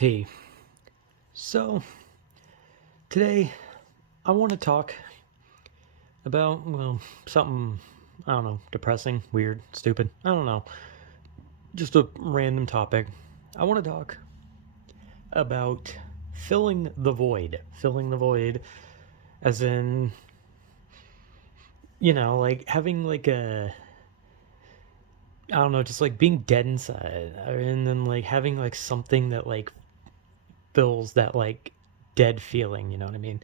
Hey, so today I want to talk about, something, I don't know, depressing, weird, stupid, I don't know, just a random topic. I want to talk about filling the void. Filling the void, as in, like having like I don't know, just like being dead inside, and then like having like something that like fills that like dead feeling, you know what I mean?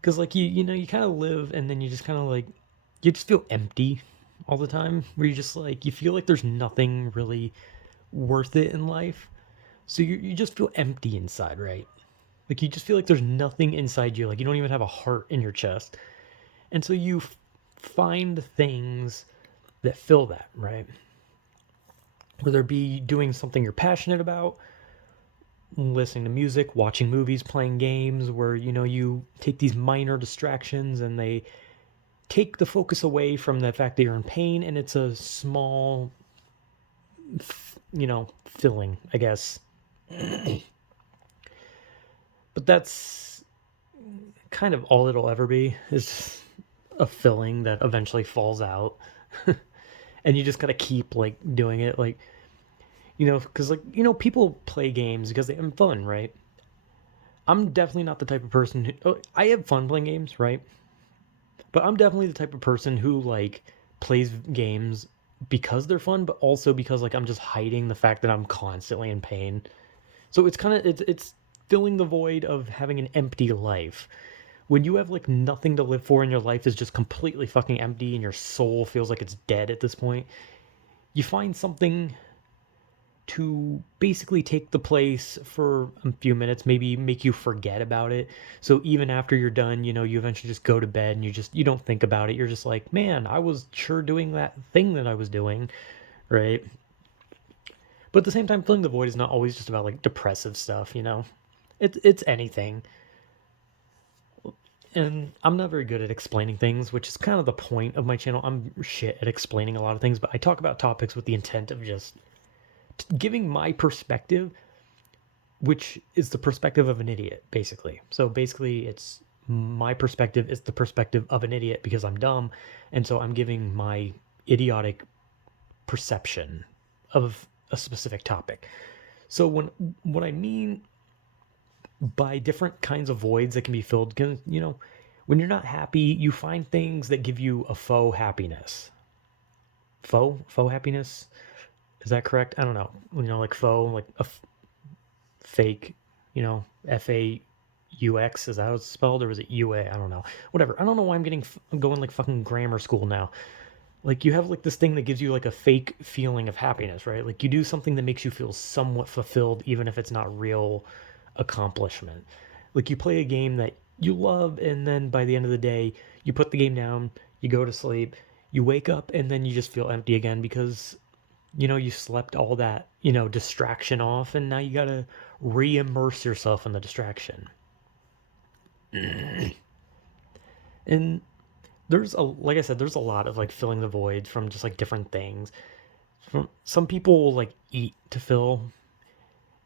Because like you kind of live and then you just kind of like you just feel empty all the time, where you just like you feel like there's nothing really worth it in life, so you just feel empty inside, right? Like you just feel like there's nothing inside you, like you don't even have a heart in your chest, and so you find things that fill that, right? Whether it be doing something you're passionate about, listening to music, watching movies, playing games, where you take these minor distractions and they take the focus away from the fact that you're in pain, and it's a small, filling, I guess. But that's kind of all it'll ever be, is a filling that eventually falls out. And you just gotta keep like doing it, like, because like people play games because they have fun, right? I'm definitely not the type of person who, I have fun playing games, right? But I'm definitely the type of person who like plays games because they're fun, but also because like I'm just hiding the fact that I'm constantly in pain. So it's kind of it's filling the void of having an empty life. When you have like nothing to live for and your life is just completely fucking empty and your soul feels like it's dead at this point, you find something to basically take the place for a few minutes, maybe make you forget about it. So even after you're done, you eventually just go to bed and you don't think about it. You're just like, man, I was sure doing that thing that I was doing, right? But at the same time, filling the void is not always just about like depressive stuff, you know? It's anything. And I'm not very good at explaining things, which is kind of the point of my channel. I'm shit at explaining a lot of things, but I talk about topics with the intent of just giving my perspective, which is the perspective of an idiot, basically. So basically, it's my perspective is the perspective of an idiot because I'm dumb, and so I'm giving my idiotic perception of a specific topic. So when what I mean by different kinds of voids that can be filled, when you're not happy, you find things that give you a faux happiness. Faux happiness, is that correct? I don't know. Like faux, like fake, FAUX, is that how it's spelled, or was it UA? I don't know. Whatever. I don't know why I'm going like fucking grammar school now. Like you have like this thing that gives you like a fake feeling of happiness, right? Like you do something that makes you feel somewhat fulfilled, even if it's not real accomplishment. Like you play a game that you love, and then by the end of the day, you put the game down, you go to sleep, you wake up, and then you just feel empty again because you slept all that distraction off, and now you gotta re-immerse yourself in the distraction. And there's a like I said, there's a lot of like filling the void from just like different things. From some people will like eat to fill,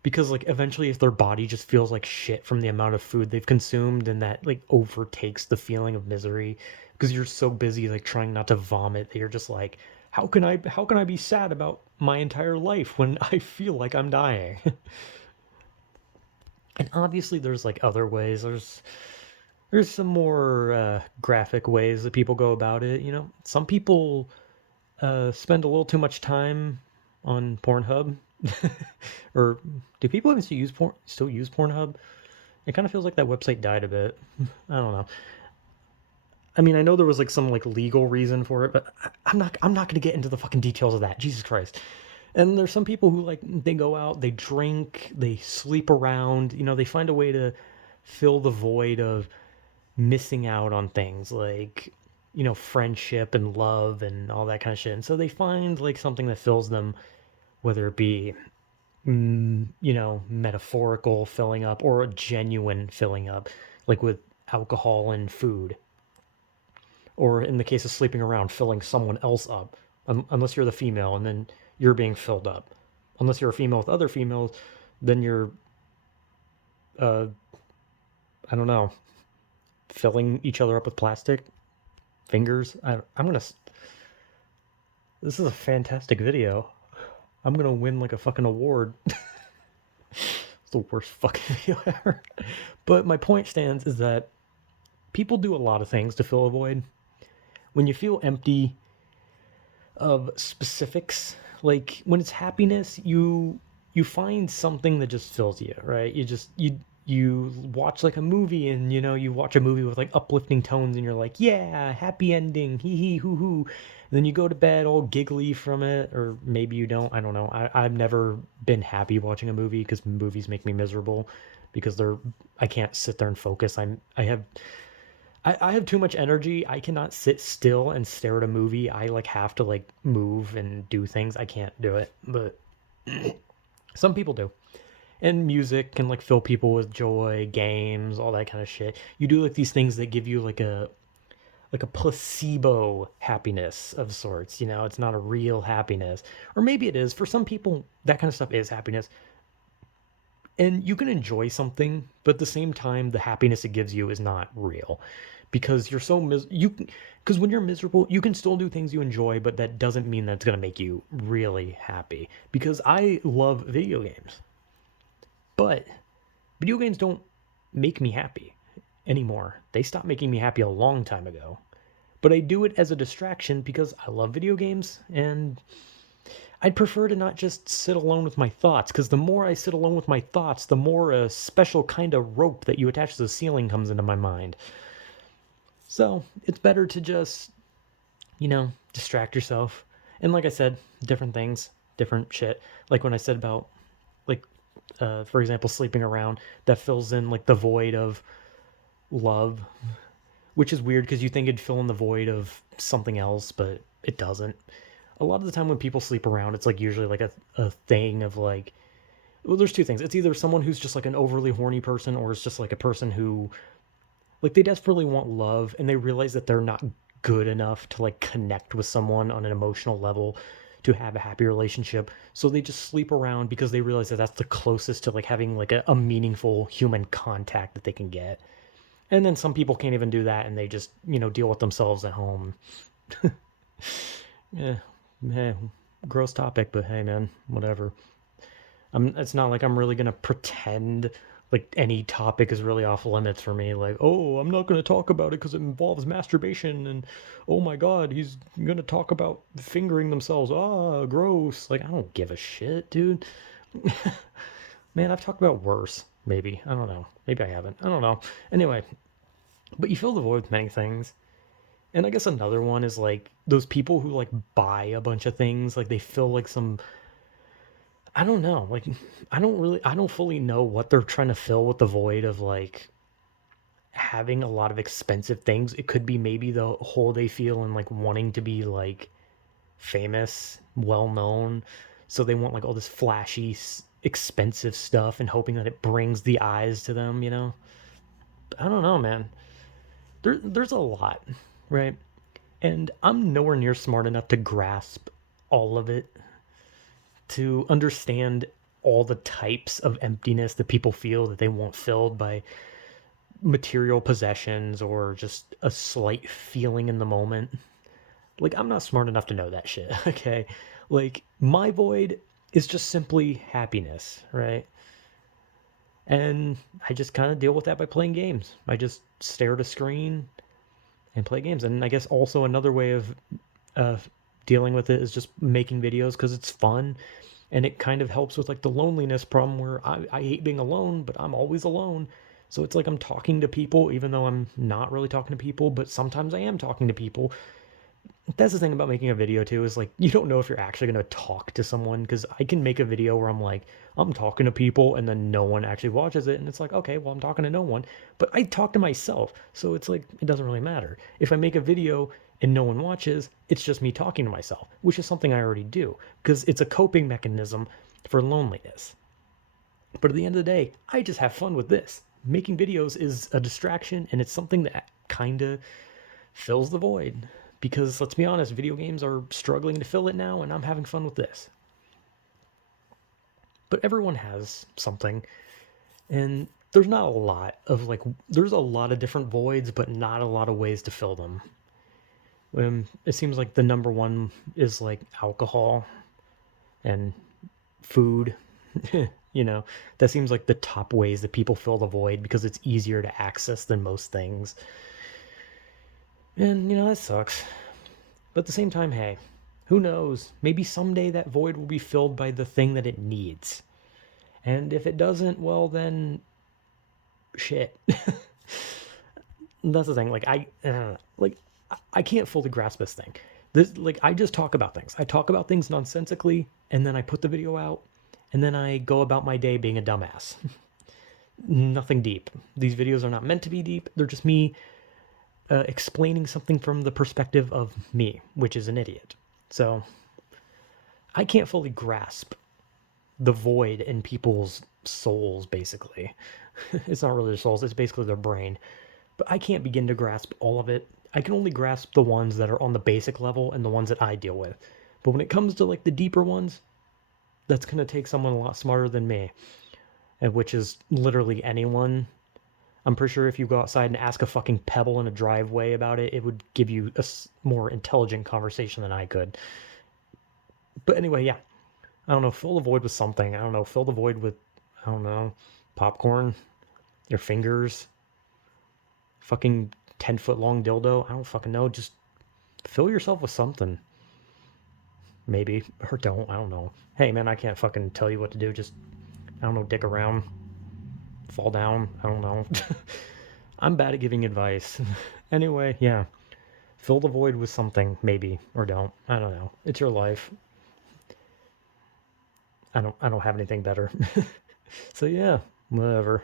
because like eventually if their body just feels like shit from the amount of food they've consumed, and that like overtakes the feeling of misery because you're so busy like trying not to vomit that you're just like, how can I be sad about my entire life when I feel like I'm dying? And obviously there's like other ways. There's some more graphic ways that people go about it. Some people spend a little too much time on Pornhub. Or do people even still use Pornhub? It kind of feels like that website died a bit. I don't know. I mean, I know there was like some like legal reason for it, but I'm not going to get into the fucking details of that. Jesus Christ. And there's some people who like they go out, they drink, they sleep around, they find a way to fill the void of missing out on things like friendship and love and all that kind of shit. And so they find like something that fills them, whether it be metaphorical filling up or a genuine filling up, like with alcohol and food, or in the case of sleeping around, filling someone else up, unless you're the female and then you're being filled up. Unless you're a female with other females, then you're uh, I don't know, filling each other up with plastic fingers. I'm gonna. This is a fantastic video. I'm gonna win like a fucking award. It's the worst fucking video ever. But my point stands is that people do a lot of things to fill a void. When you feel empty of specifics, like when it's happiness, you find something that just fills you, right? You watch like a movie, and you watch a movie with like uplifting tones, and you're like, yeah, happy ending, hee hee hoo hoo. And then you go to bed all giggly from it, or maybe you don't. I don't know. I've never been happy watching a movie because movies make me miserable because I can't sit there and focus. I have too much energy. I cannot sit still and stare at a movie. I like have to like move and do things. I can't do it, but some people do. And music can like fill people with joy, games, all that kind of shit. You do like these things that give you like a placebo happiness of sorts. It's not a real happiness, or maybe it is. For some people, that kind of stuff is happiness. And you can enjoy something, but at the same time, the happiness it gives you is not real, because you're so because when you're miserable, you can still do things you enjoy, but that doesn't mean that it's going to make you really happy. Because I love video games, but video games don't make me happy anymore. They stopped making me happy a long time ago. But I do it as a distraction because I love video games, and I'd prefer to not just sit alone with my thoughts, because the more I sit alone with my thoughts, the more a special kind of rope that you attach to the ceiling comes into my mind. So it's better to just, distract yourself. And like I said, different things, different shit. Like when I said about, like, for example, sleeping around, that fills in like the void of love, which is weird because you think it'd fill in the void of something else, but it doesn't. A lot of the time when people sleep around, it's like usually like a thing of like, well, there's two things. It's either someone who's just like an overly horny person, or it's just like a person who, like, they desperately want love and they realize that they're not good enough to like connect with someone on an emotional level to have a happy relationship. So they just sleep around because they realize that that's the closest to like having like a meaningful human contact that they can get. And then some people can't even do that, and they just, deal with themselves at home. Yeah, hey, gross topic, but hey, man, whatever. It's not like I'm really gonna pretend like any topic is really off limits for me. Like, oh, I'm not gonna talk about it because it involves masturbation, and oh my god, he's gonna talk about fingering themselves. Ah, gross. Like, I don't give a shit, dude. Man, I've talked about worse. Maybe, I don't know. Maybe I haven't. I don't know. Anyway, but you fill the void with many things. And I guess another one is like those people who like buy a bunch of things, like they fill like some, I don't know, like I don't fully know what they're trying to fill with the void of like having a lot of expensive things. It could be maybe the hole they feel in like wanting to be like famous, well known. So they want like all this flashy, expensive stuff and hoping that it brings the eyes to them. I don't know, man. There's a lot, right? And I'm nowhere near smart enough to grasp all of it, to understand all the types of emptiness that people feel that they want filled by material possessions or just a slight feeling in the moment. Like, I'm not smart enough to know that shit, okay? Like, my void is just simply happiness, right? And I just kind of deal with that by playing games. I just stare at a screen and play games. And I guess also another way of dealing with it is just making videos because it's fun, and it kind of helps with like the loneliness problem where I hate being alone, but I'm always alone. So it's like I'm talking to people even though I'm not really talking to people, but sometimes I am talking to people. That's the thing about making a video too, is like you don't know if you're actually going to talk to someone, because I can make a video where I'm like, I'm talking to people, and then no one actually watches it, and it's like, okay, well, I'm talking to no one, but I talk to myself, so it's like it doesn't really matter. If I make a video and no one watches, it's just me talking to myself, which is something I already do because it's a coping mechanism for loneliness. But at the end of the day, I just have fun with this. Making videos is a distraction, and it's something that kind of fills the void. Because let's be honest, video games are struggling to fill it now, and I'm having fun with this. But everyone has something. And there's not a lot of like, there's a lot of different voids, but not a lot of ways to fill them. It seems like the number one is like alcohol and food. You know, that seems like the top ways that people fill the void because it's easier to access than most things. And, that sucks. But at the same time, hey, who knows? Maybe someday that void will be filled by the thing that it needs. And if it doesn't, well, then shit. That's the thing. I can't fully grasp this thing. I just talk about things. I talk about things nonsensically, and then I put the video out, and then I go about my day being a dumbass. Nothing deep. These videos are not meant to be deep. They're just me explaining something from the perspective of me, which is an idiot. So I can't fully grasp the void in people's souls, basically. It's not really their souls, it's basically their brain. But I can't begin to grasp all of it. I can only grasp the ones that are on the basic level and the ones that I deal with. But when it comes to like the deeper ones, that's going to take someone a lot smarter than me, which is literally anyone. I'm pretty sure if you go outside and ask a fucking pebble in a driveway about it, it would give you a more intelligent conversation than I could. But anyway, yeah. I don't know, fill the void with something. I don't know, fill the void with, I don't know, popcorn, your fingers, fucking 10-foot long dildo. I don't fucking know. Just fill yourself with something. Maybe. Or don't. I don't know. Hey, man, I can't fucking tell you what to do. Just, I don't know, dick around, fall down. I don't know. I'm bad at giving advice. Anyway, yeah. Fill the void with something, maybe. Or don't. I don't know. It's your life. I don't have anything better. So yeah, whatever.